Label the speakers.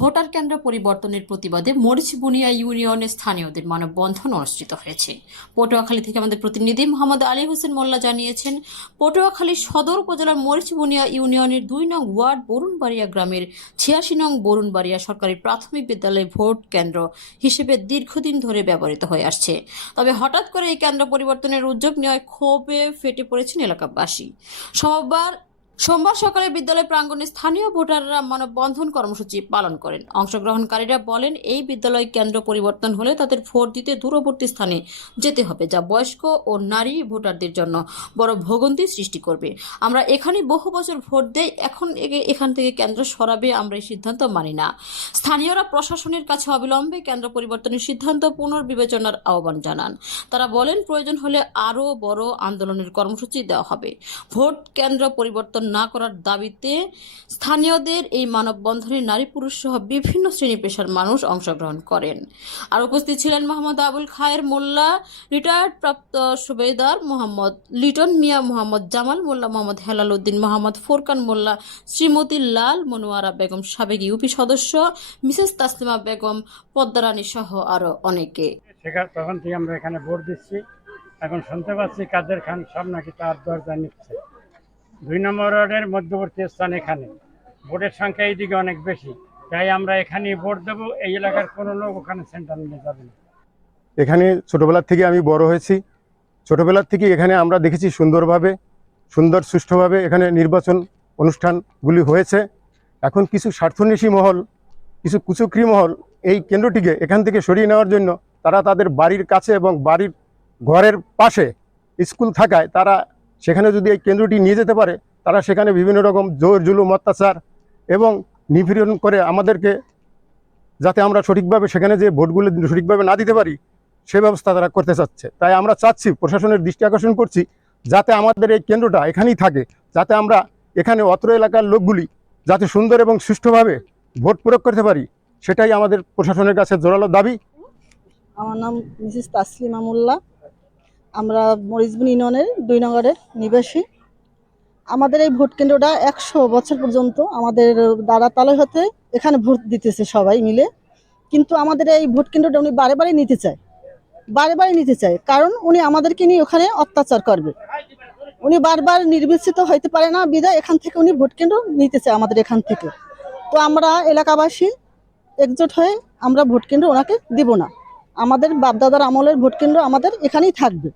Speaker 1: Voter কেন্দ্র পরিবর্তনের প্রতিবাদে মরিচবুনিয়া ইউনিয়নের স্থানীয়দের মানববন্ধন অনুষ্ঠিত হয়েছে। পটুয়াখালী থেকে আমাদের প্রতিনিধি মোহাম্মদ আলী হোসেন মোল্লা জানিয়েছেন, পটুয়াখালী সদর উপজেলার মরিচবুনিয়া ইউনিয়নের দুই নং ওয়ার্ড বরুণবাড়িয়া গ্রামের ছিয়াশি নং বরুণবাড়িয়া সরকারি প্রাথমিক বিদ্যালয়ে ভোট কেন্দ্র হিসেবে দীর্ঘদিন ধরে ব্যবহৃত হয়ে আসছে। তবে হঠাৎ করে এই কেন্দ্র পরিবর্তনের উদ্যোগ নেওয়ায় ক্ষোভে ফেটে পড়েছেন এলাকাবাসী। সোমবার সোমবার সকালে বিদ্যালয় প্রাঙ্গণে স্থানীয় ভোটাররা মানববন্ধন কর্মসূচি পালন করেন। অংশগ্রহণকারীরা বলেন, এই বিদ্যালয় কেন্দ্র পরিবর্তন হলে তাদের ভোট দিতে দূরবর্তী স্থানে যেতে হবে, যা বয়স্ক ও নারী ভোটারদের জন্য বড় ভোগান্তি সৃষ্টি করবে। আমরা এখানে বহু বছর ভোট দেই, এখন এখান থেকে কেন্দ্র সরাবে আমরা এই সিদ্ধান্ত মানি না। স্থানীয়রা প্রশাসনের কাছে অবিলম্বে কেন্দ্র পরিবর্তনের সিদ্ধান্ত পুনর্বিবেচনার আহ্বান জানান। তারা বলেন, প্রয়োজন হলে আরও বড় আন্দোলনের কর্মসূচি দেওয়া হবে। ভোট কেন্দ্র পরিবর্তন না করার দাবিতে স্থানীয়দের এই মানববন্ধনে নারী, পুরুষ সহ বিভিন্ন শ্রেণি পেশার মানুষ অংশগ্রহণ করেন। আর উপস্থিত ছিলেন মোহাম্মদ আবুল খায়ের মোল্লা রিটায়ার্ড প্রাপ্ত সুবেদার মোহাম্মদ লিটন মিয়া মোহাম্মদ জামাল, মোল্লা মোহাম্মদ হেলাল উদ্দিন মোহাম্মদ, ফোরকান মোল্লা শ্রীমতী লাল, মনোয়ারা বেগম সাবেক ইউপি সদস্য, মিসেস তাসলিমা বেগম, পদ্মারানী সহ আরও অনেকে।
Speaker 2: তখন থেকে আমরা এখানে ভোট দিচ্ছি। এখন শুনতে পাচ্ছি কাদের খান সব নাকি তার দরজা নিচ্ছে। দুই নম্বর ওয়ার্ডের মধ্যবর্তী স্থান এখানে। ভোটের সংখ্যা এইদিকে অনেক বেশি। তাই আমরা এখানেই ভোট দেবো। এই এলাকার কোনো লোক ওখানে সেন্টার নিয়ে যাবে
Speaker 3: এখানে ছোটবেলার থেকে আমি বড় হয়েছি। ছোটবেলার থেকে এখানে আমরা দেখেছি সুন্দরভাবে, সুন্দর সুষ্ঠুভাবে এখানে নির্বাচন অনুষ্ঠানগুলি হয়েছে। এখন কিছু স্বার্থন্বেষী মহল, কিছু কুচক্রি মহল এই কেন্দ্রটিকে এখান থেকে সরিয়ে নেওয়ার জন্য তারা তাদের বাড়ির কাছে এবং বাড়ির ঘরের পাশে স্কুল থাকায় তারা সেখানে যদি এই কেন্দ্রটি নিয়ে যেতে পারে, তারা সেখানে বিভিন্ন রকম জোর, জুলুম, অত্যাচার এবং নিপীড়ন করে আমাদেরকে যাতে আমরা সঠিকভাবে সেখানে যে ভোটগুলো সঠিকভাবে না দিতে পারি, সে ব্যবস্থা তারা করতে চাচ্ছে। তাই আমরা চাচ্ছি, প্রশাসনের দৃষ্টি আকর্ষণ করছি, যাতে আমাদের এই কেন্দ্রটা এখানেই থাকে, যাতে আমরা এখানে অত্র এলাকার লোকগুলি যাতে সুন্দর এবং সুষ্ঠুভাবে ভোট প্রয়োগ করতে পারি, সেটাই আমাদের প্রশাসনের কাছে জোরালো দাবি।
Speaker 4: আমার নাম মিসেস তাসলিমা মোল্লা। আমরা মরিজবিন ইউনিয়নের দুই নগরের নিবাসী। আমাদের এই ভোট কেন্দ্রটা একশো বছর পর্যন্ত আমাদের দাদা তালে হতে এখানে ভোট দিতেছে সবাই মিলে। কিন্তু আমাদের এই ভোট কেন্দ্রটা উনি বারে বারে নিতে চায়। বারে বারে নিতে চায়। কারণ উনি আমাদেরকে নিয়ে ওখানে অত্যাচার করবে। উনি বারবার নির্বাচিত হইতে পারে না বিদায় এখান থেকে উনি ভোট কেন্দ্র নিতে চায় আমাদের এখান থেকে। তো আমরা এলাকাবাসী একজোট হয়ে আমরা ভোট কেন্দ্র ওনাকে দিব না। আমাদের বাপদাদার আমলের ভোট কেন্দ্র আমাদের এখানেই থাকবে।